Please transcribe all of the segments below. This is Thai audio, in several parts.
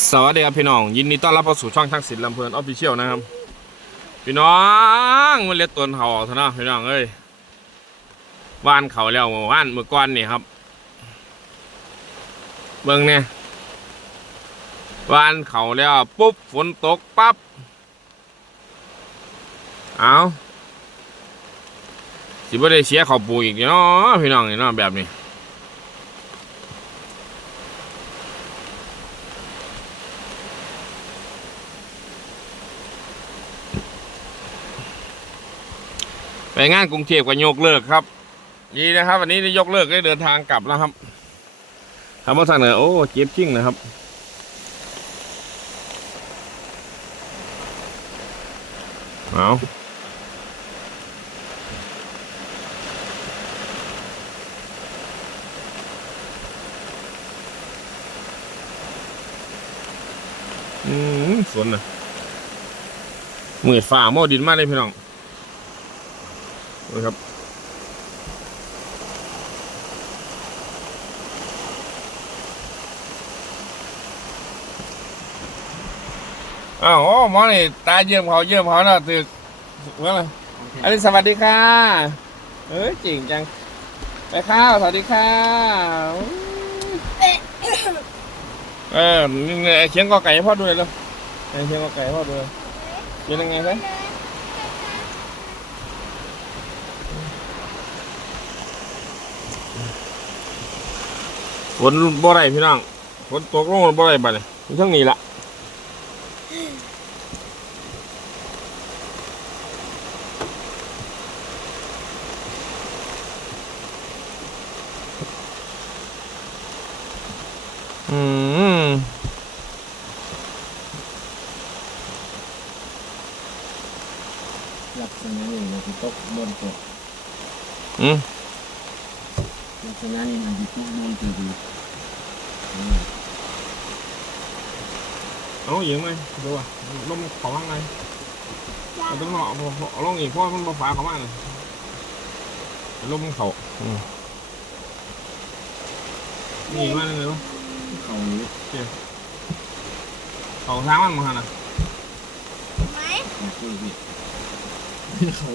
สวัสดีครับพี่น้อง ยินดีต้อนรับเข้าสู่ช่องช่างศิลป์ลำเพลินออฟฟิเชียลนะครับ พี่น้องมันเล็ดตัวเขาอเถอะนะพี่น้องเอ้ยว่านเขาแล้วเมื่อวานเมื่อก่อนนี่ครับ เบิ่งเนี่ยว่านเขาแล้วปุ๊บฝนตกปั๊บเอาสิบ่ได้เสียเขาปูอีกเนาะพี่น้องนี่เนาะแบบนี้ ไปงานกรุงเทพก็ยกเลิกครับดีนะครับ วันนี้ได้ยกเลิกได้เดินทางกลับแล้วครับทำมาทางเหนือโอ้เจ็บชิ่งนะครับเอาอืมสวนนะมืดฝ่าหม้อดินมากเลยพี่น้อง นะครับอ้าวโอ้หมอนี่ตาเยี่ยมเขาเยี่ยมเขาเนาะตึกเมื่อไรอันนี้สวัสดีค่ะเอ้ยจริงจัง ไปข้าวสวัสดีค่ะเออนี่ไงเชียงกอไก่ให้พ่อดูเลยเลยไอ้เชียงกอไก่ให้พ่อดูเลยเป็นยังไงครับ ฝนบ่ไรพี่น้องฝนตกลงบ่ไรบัดนี้อยู่ทั้งนี้ละอืมลักษณะนี้มันจะตกบนตกอืม ลักษณะนี้มันจะตกบนตกอยู่เอาอย่างไงดูอะลมเขาว่าไงมันต้องเหาะเอาลงอีกเพราะมันบ่ฟ้าเขามากเลยลมเขาอืมนี่ว่าอะไรวะเขาอยู่เขาทางมันมาหน่ะเขาคุยพี่เขา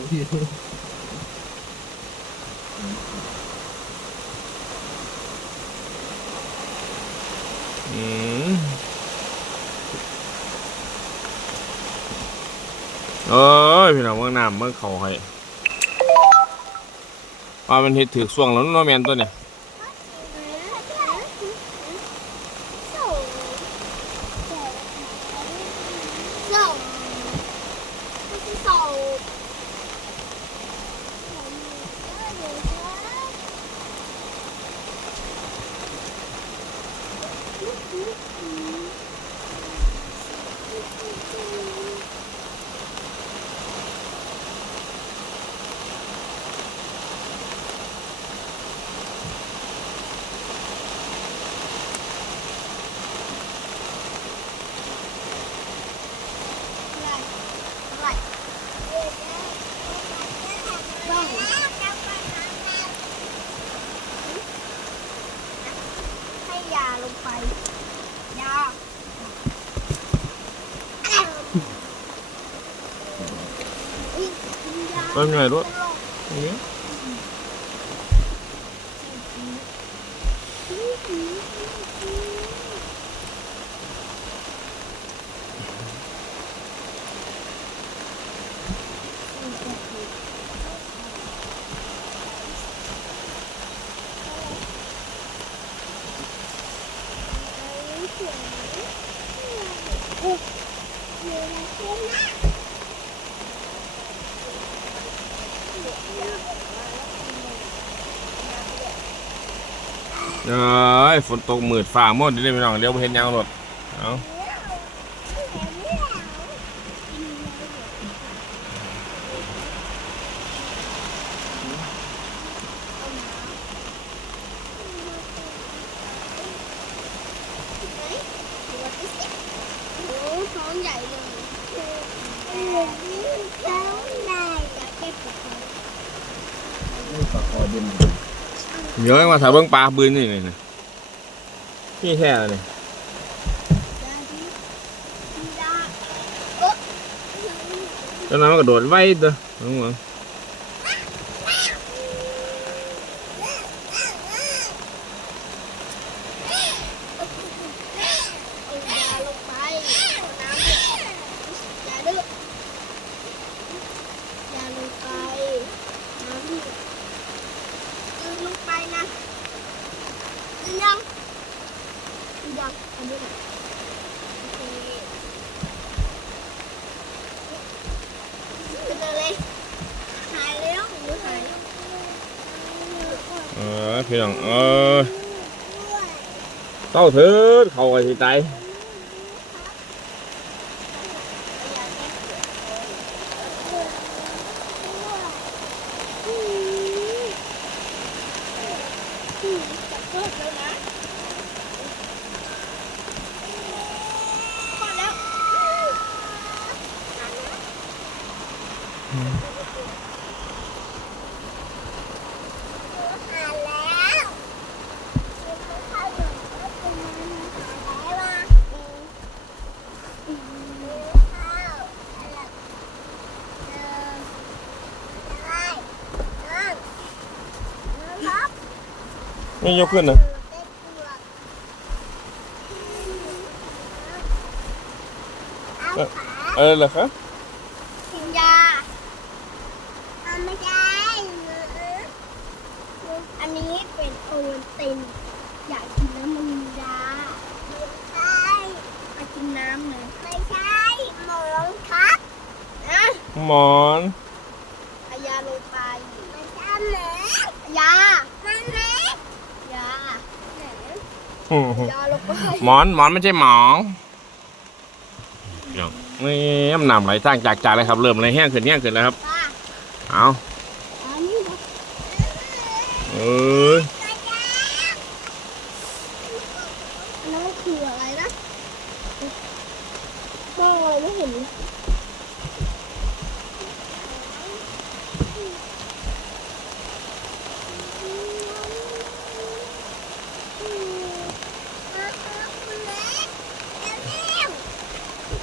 อืมเอ้ยพี่น้องเมืองน้ำเมืองเขาให้ว่ามันเห็ดถือส่วงแล้วน้อแมนตัวเนี่ยส่ง เป็นไงรถนี่ เอ้ยฝนตกมืดฟ้ามดนี่เลยพี่น้องเดี๋ยวไปเห็นยางรถเอาโอ้ท้องใหญ่เลยท้องใหญ่อยากเก็บกับเขาไม่ปากคอเย็น เดี๋ยวมาถ่ายเบื้องปลาบืนนี่นี่นี่นี่แค่เลยระตอนนั้นมัก็โดดไว้ตัวน้อง เออพี่น้องเออเศร้าเถิดเขาไอ้ที่ตาย ไม่ยกขึ้นนะเออเหรอครับกินยาทำไม่ได้อันนี้เป็นโอวัลตินอยากกินแล้วมันมียาไม่ใช่มากินน้ำเลยไม่ใช่หมองครับนะหมอนเอายาลงไปไม่ใช่หมอยามันไหมยาไหน ยาลงไปหมอนหมอนไม่ใช่หมองพี่น้องนี่น้ำหนำไหลสร้างจากจากเลยครับ เริ่มเลยแห้งขึ้นแห้งขึ้นแล้วครับ ป้าเอาอันนี้นะเออ อันนั้นคืออะไรนะมองอะไรไม่เห็นเลย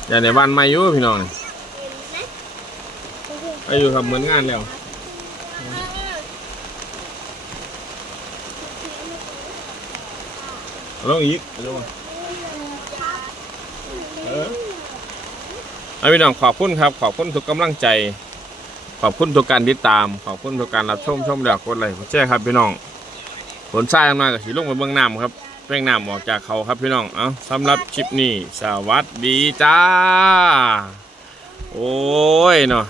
อย่าในบ้านไม่อยู่พี่น้องนี่ไปอยู่ครับเหมือนงานแล้วลงอีกลงเออเอพี่น้องขอบคุณครับ ขอบคุณทุกกำลังใจ ขอบคุณทุกการติดตาม ขอบคุณทุกการรับชมชมเดือกกดไลค์กดแชร์ครับพี่น้องผลทรายมากับสีลงไปเบื้องน้ำครับ เป้งน้ำออกจากเขาครับพี่น้อง เอาสำหรับชิปนี้ สวัสดีจ้า โอ้ยเนาะ